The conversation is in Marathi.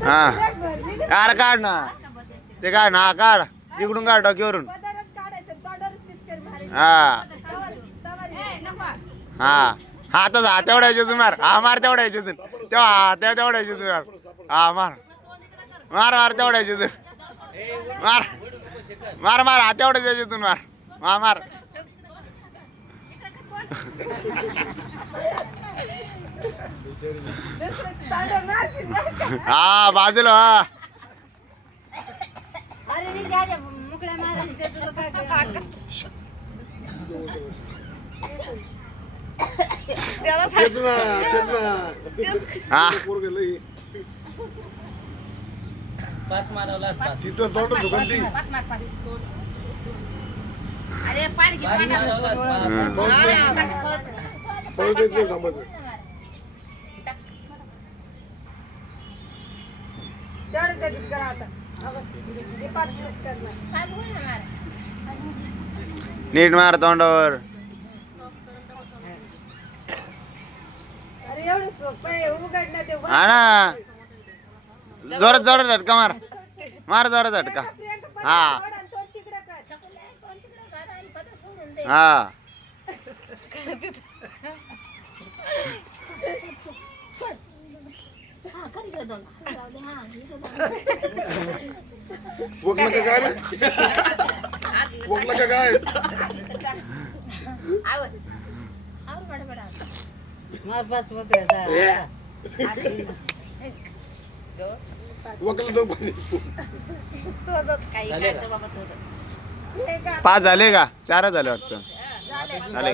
हा यार काढ ना ते काढ ना काढ तिकडून काढ डोक्यावरून हा हा हा तर हा तेवढा याच्यातून मार हा मार तेवढा याच्यातून तेव्हा तेवढा याच्यातून मार हा मार मार मार तेवढा याच्यातून मार मार मार हा तेवढ्याच याच्यातून मार हा मार हा बाजूला हा पाच मारावला नीट मार तोंडावर हा ना जोरात जोरात झटका मार मार जोरात झटका हा हा वकला का काय वकला का काय वकला तो पाच झाले का चारच झाले वाटतं झाले